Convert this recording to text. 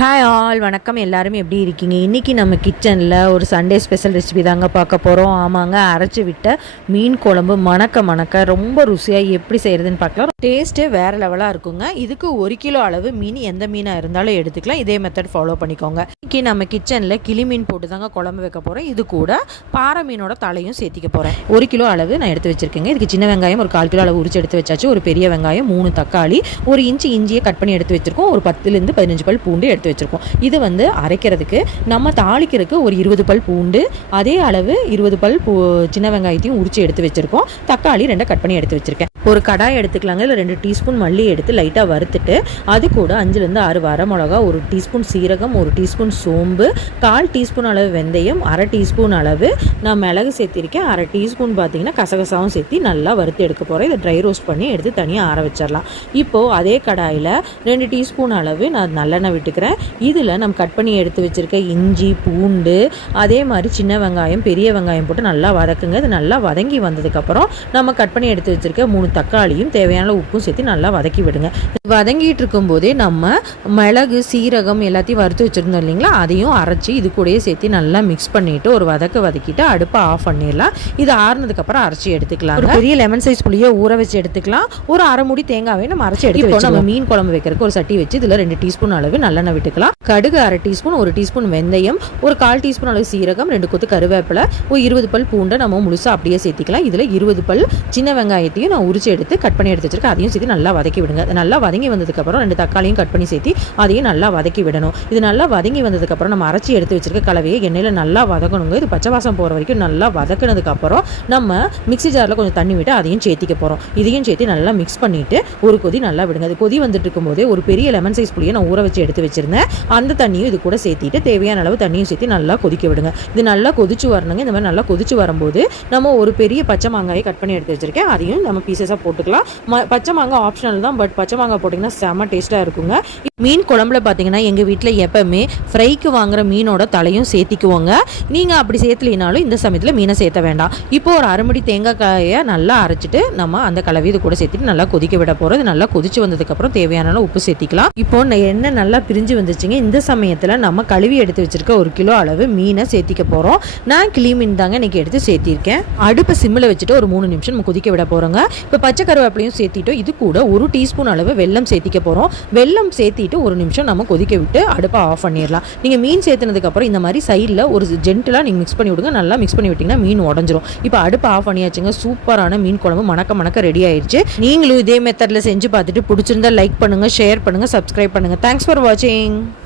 Hi all வணக்கம். எல்லாரும் எப்படி இருக்கீங்க? இன்றைக்கி நம்ம கிச்சனில் ஒரு சண்டே ஸ்பெஷல் ரெசிபி தாங்க பார்க்க போகிறோம் ஆமாங்க அரைச்சி விட்ட மீன் குழம்பு மணக்க மணக்க ரொம்ப ருசியாக எப்படி செய்கிறதுன்னு பார்க்கலாம். டேஸ்ட்டே வேறு லெவலாக இருக்குங்க. இதுக்கு ஒரு கிலோ அளவு மீன் எந்த மீனாக இருந்தாலும் எடுத்துக்கலாம். இதே மெத்தட் ஃபாலோ பண்ணிக்கோங்க. இன்றைக்கி நம்ம கிச்சனில் கிளி மீன் போட்டு தாங்க குழம்பு வைக்க போகிறோம் இது கூட பாறை மீனோட தலையும் சேர்த்திக்க போகிறேன் ஒரு கிலோ அளவு நான் எடுத்து வச்சுருக்கேங்க. இதுக்கு சின்ன வெங்காயம் ஒரு கால் கிலோ அளவு உரிச்சு எடுத்து வச்சாச்சு. ஒரு பெரிய வெங்காயம் மூணு தக்காளி ஒரு இன்ச்சு இஞ்சியை கட் பண்ணி எடுத்து வச்சுருக்கோம். ஒரு பத்துலேருந்து பதினஞ்சு பல் பூண்டு எடுத்து வச்சுருக்கோம். இது வந்து அரைக்கிறதுக்கு நம்ம தாளிக்கிறதுக்கு ஒரு இருபது பல் பூண்டு அதே அளவு இருபது பல் பூ சின்ன வெங்காயத்தையும் உரிச்சு எடுத்து வச்சுருக்கோம். தக்காளி ரெண்டை கட் பண்ணி எடுத்து வச்சுருக்கேன். ஒரு கடாய் எடுத்துக்கலாங்க இல்லை ரெண்டு டீஸ்பூன் மல்லி எடுத்து லைட்டாக வறுத்துட்டு அது கூட அஞ்சுலேருந்து ஆறு வர மிளகா ஒரு டீஸ்பூன் சீரகம் ஒரு டீஸ்பூன் சோம்பு கால் டீஸ்பூன் அளவு வெந்தயம் அரை டீஸ்பூன் அளவு நான் மிளகு சேர்த்திருக்கேன். அரை டீஸ்பூன் பார்த்தீங்கன்னா கசகசாவும் சேர்த்து நல்லா வறுத்து எடுக்க போகிறேன் இதை ட்ரை ரோஸ்ட் பண்ணி எடுத்து தனியாக ஆற வச்சிடலாம் இப்போது அதே கடாயில் ரெண்டு டீஸ்பூன் அளவு நான் நல்லெண்ணெய் விட்டுக்கிறேன். இதில் நம்ம கட் பண்ணி எடுத்து வச்சுருக்க இஞ்சி பூண்டு அதே மாதிரி சின்ன வெங்காயம் பெரிய வெங்காயம் போட்டு நல்லா வதக்குங்க. இது நல்லா வதங்கி வந்ததுக்கப்புறம் நம்ம கட் பண்ணி எடுத்து வச்சுருக்க மூணு தக்காளியும் தேவையான உப்பும் சேர்த்து நல்லா வதக்கி விடுங்க. வதங்கிட்டு இருக்கும்போதே நம்ம மிளகு சீரகம் எல்லாத்தையும் வறுத்து வச்சுருந்தோம் இல்லைங்களா? அதையும் அரைச்சி இது கூடயே சேர்த்து நல்லா மிக்ஸ் பண்ணிவிட்டு ஒரு வதக்க வதக்கிட்டு அடுப்பை ஆஃப் பண்ணிடலாம். இது ஆறுனதுக்கப்புறம் அரைச்சி எடுத்துக்கலாம் ஒரு பெரிய லெமன் சைஸ் புளியை ஊற வச்சு எடுத்துக்கலாம். ஒரு அரை மூடி தேங்காவை நம்ம அரைச்சி எடுத்து நம்ம மீன் குழம்பு வைக்கிறதுக்கு ஒரு சட்டி வச்சு இதில் ரெண்டு டீஸ்பூன் அளவு நல்லெண்ணெய் விட்டுக்கலாம் கடுகு அரை டீஸ்பூன் ஒரு டீஸ்பூன் வெந்தயம் ஒரு கால் டீஸ்பூன் அளவு சீரகம் ரெண்டு கொத்து கருவேப்பிலை ஒரு இருபது பல் பூண்டை நம்ம முழுசாக அப்படியே சேர்த்திக்கலாம். இதில் இருபது பல் சின்ன வெங்காயத்தையும் நான் உரிச்சு எடுத்து கட் பண்ணி எடுத்து வச்சிருக்கேன். அதையும் சேர்த்து நல்லா வதக்கி விடுங்க. நல்லா வதங்கி வந்ததுக்கப்புறம் ரெண்டு தக்காளியும் கட் பண்ணி சேர்த்து அதையும் நல்லா வதக்கி விடணும். இது நல்லா வதங்கி வந்ததுக்கப்புறம் நம்ம அரைச்சி எடுத்து வச்சிருக்க கலவையை எண்ணெயில் நல்லா வதக்கணுங்க. இது பச்சை வாசம் போகிற வரைக்கும் நல்லா வதக்கினதுக்கப்புறம் நம்ம மிக்ஸி ஜாரில் கொஞ்சம் தண்ணி விட்டு அதையும் சேர்த்திக்க போகிறோம் இதையும் சேர்த்து நல்லா மிக்ஸ் பண்ணிவிட்டு ஒரு கொதி நல்லா விடுங்க. அது கொதி வந்துட்டு இருக்கும்போதே ஒரு பெரிய லெமன் சைஸ் புளியை நான் ஊற வச்சு எடுத்து வச்சிருந்தேன். அந்த தண்ணியும் இது கூட சேர்த்திட்டு தேவையான அளவு தண்ணியும் சேர்த்து நல்லா கொதிக்க விடுங்க. இது நல்லா கொதிச்சு வரணுங்க. இந்த மாதிரி நல்லா கொதிச்சு வரும்போது நம்ம ஒரு பெரிய பச்சை மாங்காயை கட் பண்ணி எடுத்து வச்சிருக்கேன். அதையும் நம்ம பீசஸாக போட்டுக்கலாம். ம பச்சை மாங்காய் ஆப்ஷனல் தான். பட் பச்சை மாங்காய் போட்டிங்கன்னா செம்ம டேஸ்ட்டாக இருக்குங்க. மீன் குழம்புல பார்த்தீங்கன்னா எங்கள் வீட்டில் எப்போவுமே ஃப்ரைக்கு வாங்குற மீனோட தலையும் சேர்த்திக்குவோங்க. நீங்கள் அப்படி சேர்த்துலினாலும் இந்த சமயத்தில் மீனை சேர்த்த வேண்டாம். இப்போ ஒரு அரைமடி தேங்காய் காயை நல்லா அரைச்சிட்டு நம்ம அந்த கலவி இது கூட சேர்த்துட்டு நல்லா கொதிக்க விட போகிறோம் இது நல்லா கொதிச்சு வந்ததுக்கப்புறம் தேவையான அளவு உப்பு சேர்த்திக்கலாம். இப்போ எண்ணெய் நல்லா பிரிஞ்சு வந்துச்சுங்க இந்த சமயத்தில் நம்ம கழுவி எடுத்து வச்சுருக்க ஒரு கிலோ அளவு மீனை சேர்த்திக்க போகிறோம் நான் கிளி மீன் தாங்க இன்றைக்கி எடுத்து சேர்த்திருக்கேன். அடுப்பை சிம்மில் வச்சுட்டு ஒரு மூணு நிமிஷம் நம்ம கொதிக்க விட போகிறோங்க இப்போ பச்சை கருவேப்பிலையும் சேர்த்திட்டோம். இது கூட ஒரு டீஸ்பூன் அளவு வெல்லம் சேர்த்திக்க போகிறோம் வெல்லம் சேர்த்திட்டு ஒரு நிமிஷம் நம்ம கொதிக்க விட்டு அடுப்பை ஆஃப் பண்ணிடலாம். நீங்கள் மீன் சேர்த்துனதுக்கப்புறம் இந்த மாதிரி சைடில் ஒரு ஜென்டலாக நீங்கள் மிக்ஸ் பண்ணி விடுங்க. நல்லா மிக்ஸ் பண்ணி விட்டிங்கன்னா மீன் உடஞ்சிரும். இப்போ அடுப்பை ஆஃப் பண்ணியாச்சுங்க. சூப்பரான மீன் குழம்பு மணக்க மணக்க ரெடி ஆயிடுச்சு நீங்களும் இதே மெத்தடில் செஞ்சு பார்த்துட்டு பிடிச்சிருந்தா லைக் பண்ணுங்கள் ஷேர் பண்ணுங்கள் சப்ஸ்கிரைப் பண்ணுங்கள் தேங்க்ஸ் ஃபார் வாட்சிங் morning.